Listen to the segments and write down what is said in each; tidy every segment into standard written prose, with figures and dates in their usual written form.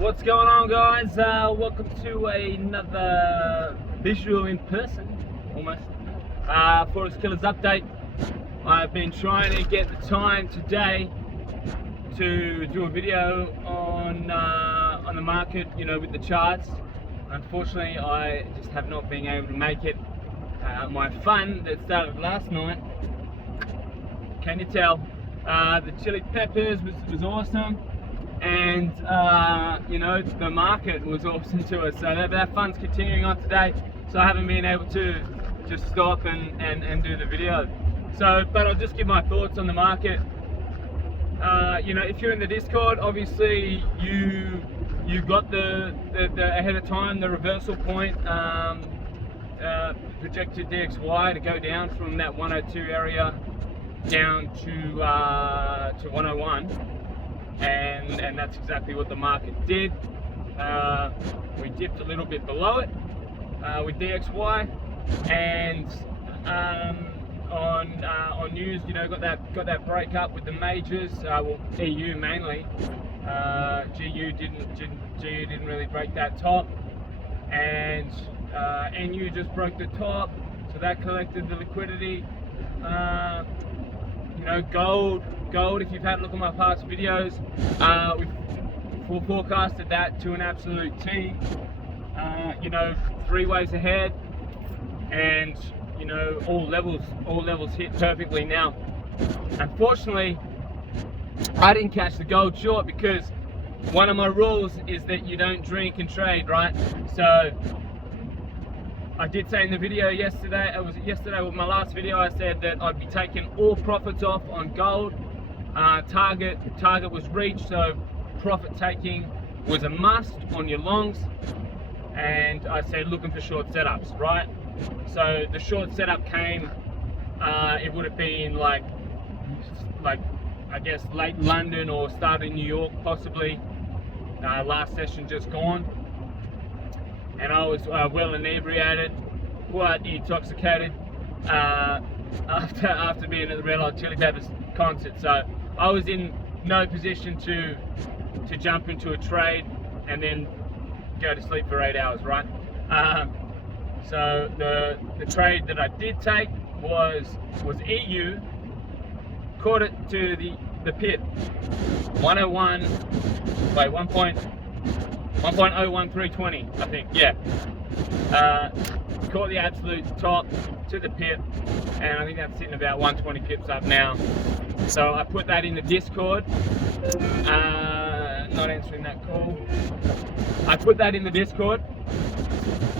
What's going on, guys? Welcome to another visual in person, almost, Forex Killers update. I've been trying to get the time today to do a video on the market, with the charts. Unfortunately, I just have not been able to make it. My fun that started last night, can you tell? The chili peppers was awesome. And the market was awesome to us, so that fun's continuing on today, so I haven't been able to just stop and do the video. But I'll just give my thoughts on the market. If you're in the Discord, obviously you got the ahead of time the reversal point, projected DXY to go down from that 102 area down to 101. And that's exactly what the market did. We dipped a little bit below it with DXY, and on news, got that break up with the majors. EU mainly. GU didn't really break that top, and NU just broke the top, so that collected the liquidity. Gold, if you've had a look at my past videos, we've forecasted that to an absolute T. 3 ways ahead, and all levels hit perfectly. Now, unfortunately, I didn't catch the gold short because one of my rules is that you don't drink and trade, right? So I did say in the video yesterday, with my last video, I said that I'd be taking all profits off on gold. Target was reached, so profit taking was a must on your longs, and I said looking for short setups, right? So the short setup came, it would have been like I guess late London or start in New York possibly. Last session just gone, and I was well inebriated, quite intoxicated after being at the Red Hot Chili Peppers concert. So I was in no position to jump into a trade and then go to sleep for 8 hours, right? So the trade that I did take was EU, caught it to the pit, 101 by 1.01320, I think, yeah. Caught the absolute top to the pit, and I think that's sitting about 120 pips up now. So I put that in the Discord. Not answering that call. I put that in the Discord.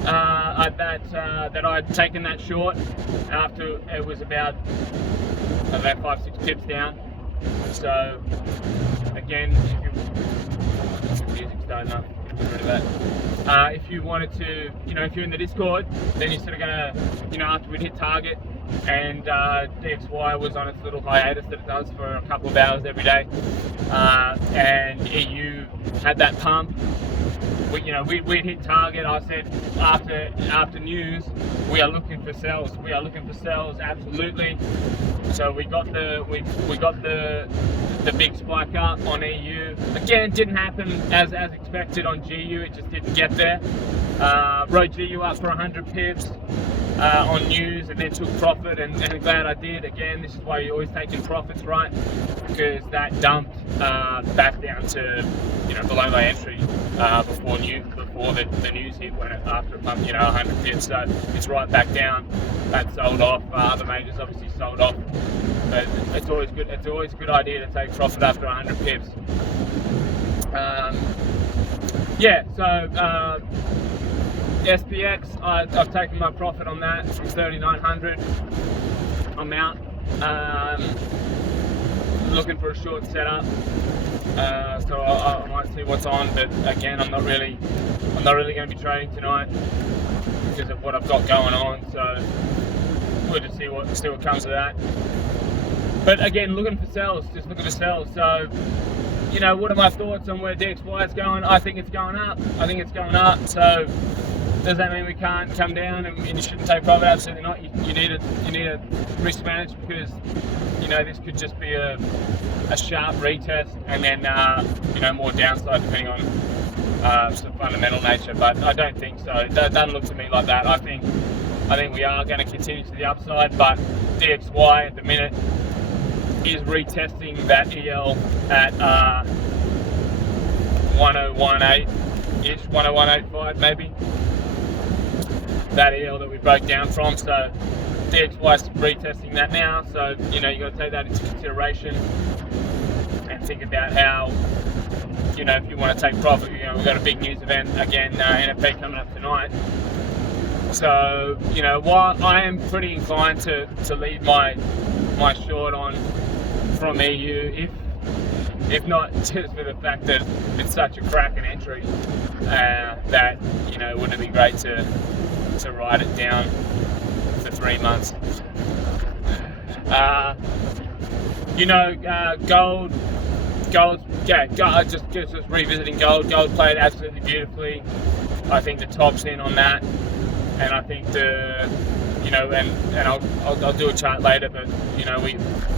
That I'd taken that short after it was about 5-6 pips down. So again, music's starting up. If you wanted to, if you're in the Discord, then you're sort of gonna, after we'd hit target, and DXY was on its little hiatus that it does for a couple of hours every day, and EU had that pump. We'd hit target. I said after news, we are looking for sells. We are looking for sells, absolutely. So we got the big spike up on EU. Again, didn't happen as expected on GU. It just didn't get there. Rode GU up for 100 pips on news, and then took profit, and glad I did. Again, this is why you're always taking profits, right? Because that dumped back down to below my entry before the news hit, when after a pump 100 pips. So it's right back down. That sold off. The majors obviously sold off. But it's always good. It's always a good idea to take profit after 100 pips. SPX, I've taken my profit on that from 3,900. I'm out. Looking for a short setup, so I might see what's on. But again, I'm not really going to be trading tonight because of what I've got going on. So we'll just see what comes of that. But again, looking for sells, just looking for sells. So what are my thoughts on where DXY is going? I think it's going up. So does that mean we can't come down and you shouldn't take profit? Absolutely not. You need a risk manage, because this could just be a sharp retest, and then more downside depending on sort of fundamental nature, but I don't think so. It doesn't look to me like that. I think we are going to continue to the upside, but DXY at the minute is retesting that EL at 1018-ish, 101.85 maybe. That EL that we broke down from, so DXY is retesting that now, so you know, you got to take that into consideration and think about how, you know, if you want to take profit. You know, we've got a big news event again, NFP coming up tonight. So, you know, while I am pretty inclined to lead my short on from EU, if not just for the fact that it's such a cracking entry, that, you know, wouldn't it be great to ride it down for 3 months. You know, gold, yeah, just revisiting gold. Gold played absolutely beautifully. I think the top's in on that, and I think you know, and I'll do a chart later, but you know,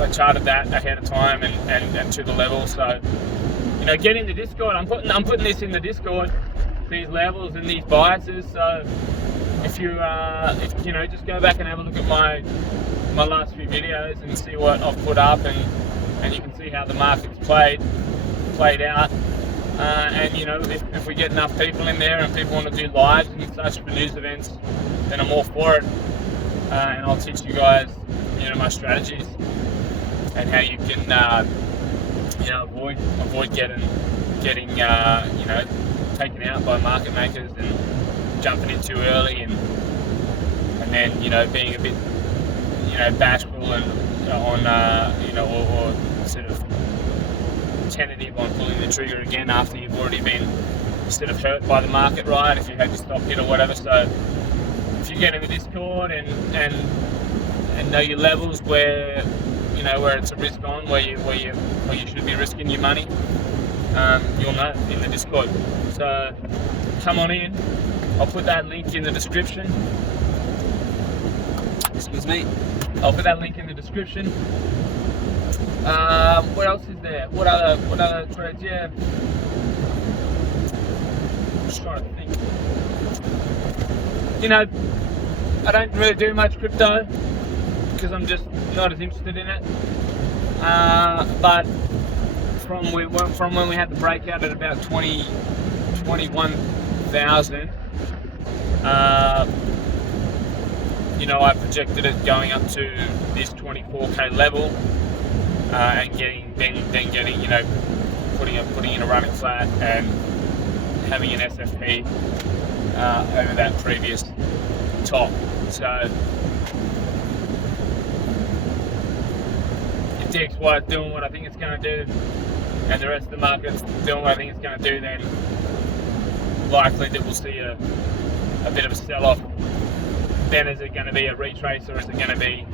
I charted that ahead of time and to the level. So, you know, get in the Discord. I'm putting this in the Discord, these levels and these biases. So if you you know, just go back and have a look at my last few videos and see what I've put up, and you can see how the market's played out. And you know, if we get enough people in there and people want to do lives and such for news events, then I'm all for it. And I'll teach you guys, you know, my strategies and how you can, you know, avoid getting you know, taken out by market makers and jumping in too early, and then, you know, being a bit, you know, bashful and on you know, or sort of tentative on pulling the trigger again after you've already been sort of hurt by the market, right? If you had your stop hit or whatever. So if you get in the Discord and know your levels where, you know, where it's a risk on, where you should be risking your money, you'll know in the Discord. So come on in. I'll put that link in the description. Excuse me. I'll put that link in the description. What else is there? What other trades? Yeah. Just trying to think. You know, I don't really do much crypto because I'm just not as interested in it. But from when we had the breakout at about 21,000, you know, I projected it going up to this 24k level, and getting, you know, putting in a running flat and having an SFP over that previous top. So if DXY is doing what I think it's going to do, and the rest of the market's doing what I think it's going to do, then likely that we'll see a bit of a sell-off. Then is it going to be a retrace, or is it going to be,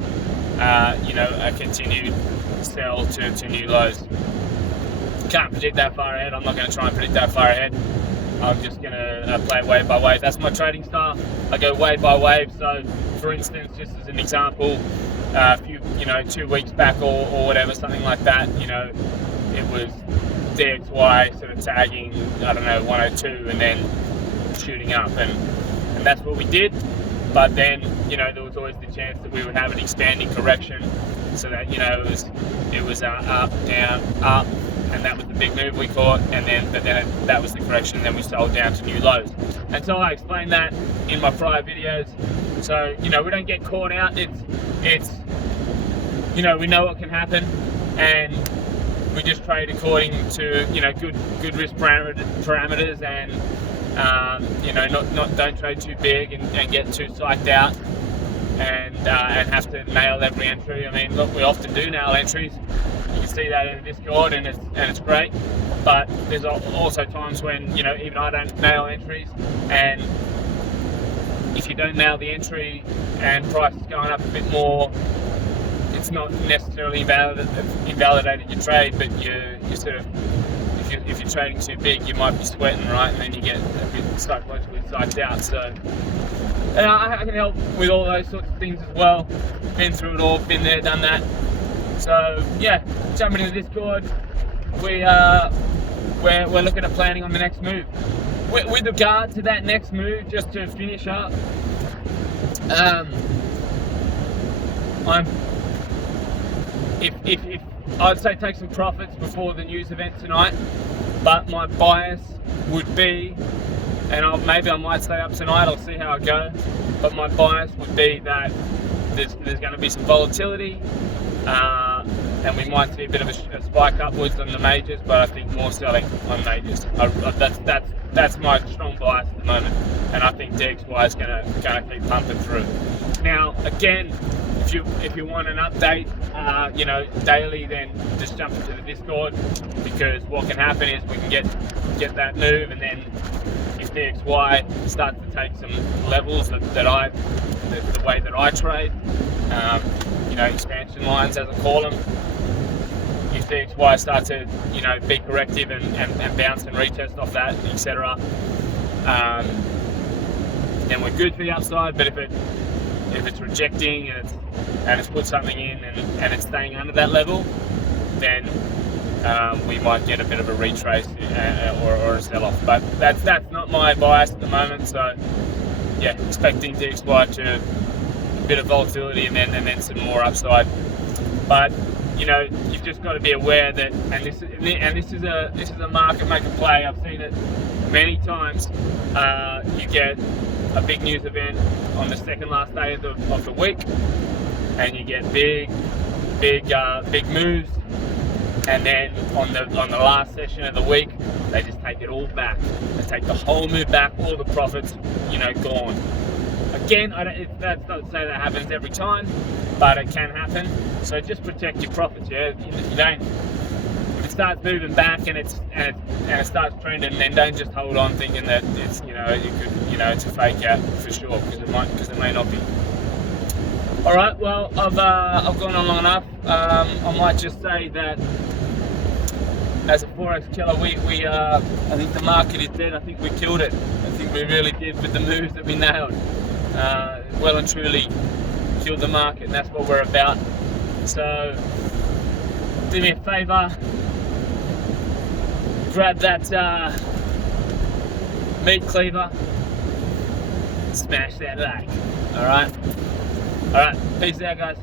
you know, a continued sell to new lows? Can't predict that far ahead. I'm not going to try and predict that far ahead. I'm just going to play wave by wave. That's my trading style. I go wave by wave. So, for instance, just as an example, a few, you know, 2 weeks back or whatever, something like that, you know, it was DXY sort of tagging, I don't know, 102 and then shooting up, and that's what we did. But then, you know, there was always the chance that we would have an expanding correction, so that, you know, it was up, down, up, and that was the big move we caught, and then that was the correction, and then we sold down to new lows. And so I explained that in my prior videos. So, you know, we don't get caught out. It's you know, we know what can happen, and we just trade according to, you know, good risk parameters, and you know, don't trade too big and get too psyched out and have to nail every entry. I mean, look, we often do nail entries. You can see that in the Discord, and it's great. But there's also times when, you know, even I don't nail entries, and if you don't nail the entry and price is going up a bit more, it's not necessarily invalidated your trade, but you sort of, if you're trading too big, you might be sweating, right? And then you get a bit psychologically psyched out. So I can help with all those sorts of things as well. Been through it all, been there, done that. So yeah, jumping into the Discord, we're looking at planning on the next move. with regard to that next move, just to finish up, if I'd say take some profits before the news event tonight, but my bias would be, and maybe I might stay up tonight, I'll see how I go, but my bias would be that there's going to be some volatility, and we might see a bit of a spike upwards on the majors, but I think more selling on majors. That's my strong bias at the moment, and I think DXY is going to keep pumping through. Now, again, if you want an update, daily, then just jump into the Discord, because what can happen is we can get that move, and then if DXY starts to take some levels the way that I trade, expansion lines as I call them. If DXY starts to be corrective and bounce and retest off that, etc., then we're good for the upside. But if it's rejecting and it's put something in and it's staying under that level, then we might get a bit of a retrace or a sell-off. But that's not my bias at the moment. So yeah, expecting DXY to a bit of volatility and then some more upside. But you've just got to be aware that, and this is a market maker play. I've seen it many times. You get a big news event on the second last day of the week, and you get big moves, and then on the last session of the week, they just take it all back. They take the whole move back, all the profits, gone. Again, that's not to say that happens every time, but it can happen. So just protect your profits. Yeah, you don't. If it starts moving back and it starts trending, then don't just hold on thinking that it's it's a fake out for sure, because it may not be. All right. Well, I've gone on long enough. I might just say that as a Forex killer, I think the market is dead. I think we killed it. I think we really did with the moves that we nailed. Well and truly killed the market, and that's what we're about. So do me a favour, grab that meat cleaver, smash that like. Alright, peace out guys.